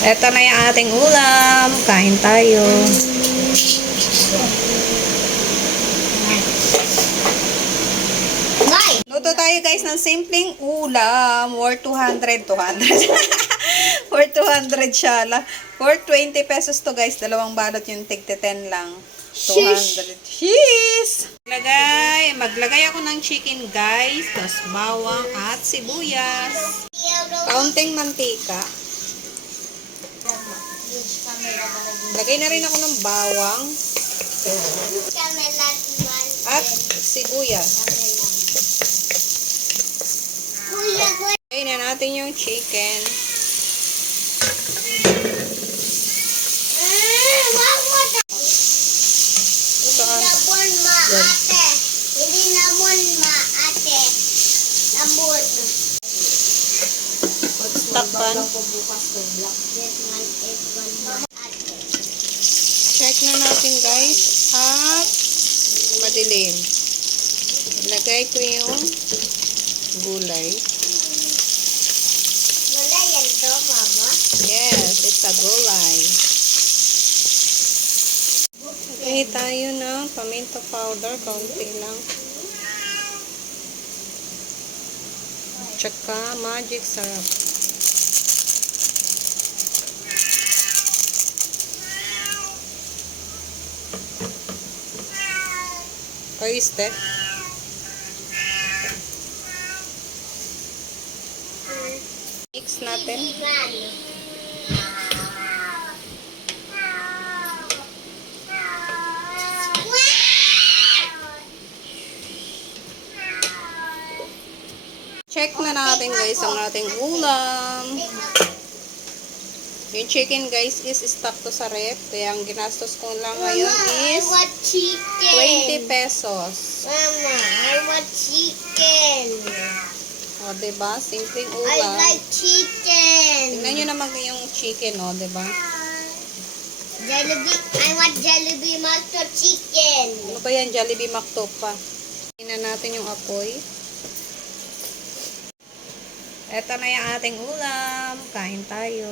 Ito na yung ating ulam. Kain tayo. Luto tayo guys ng simpleng ulam. Worth 200. 200. Worth 200 siya. Worth 20 pesos to guys. Dalawang balot yung tigte 10 lang. 200. Cheese! Maglagay. Maglagay ako ng chicken guys. Tapos bawang at sibuyas. Kaunting mantika. Lagay na rin ako ng bawang at sibuyas. Lagay na natin yung chicken. Saan? Labon. Takpan. Na natin guys. At madilim. Ilagay ko yung gulay. Wala yan to, mama. Yes, it's a gulay. Lagay tayo ng paminta powder. Kaunti lang. Tsaka magic syrup. Kaiste. Mix natin. Check na natin guys ang ating ulam. Yung chicken guys is stuck to sa rep. Kaya ang ginastos ko lang ngayon I is want chicken. 20 pesos. Mama, I want chicken. O, diba? Simpleng I ulam. like chicken. Tingnan nyo naman yung chicken, o, diba? Jollibee. I want Jollibee Master Chicken. Ano ba yan? Jollibee Macto pa. Tingnan natin yung apoy. Ito na yung ating ulam. Kain tayo.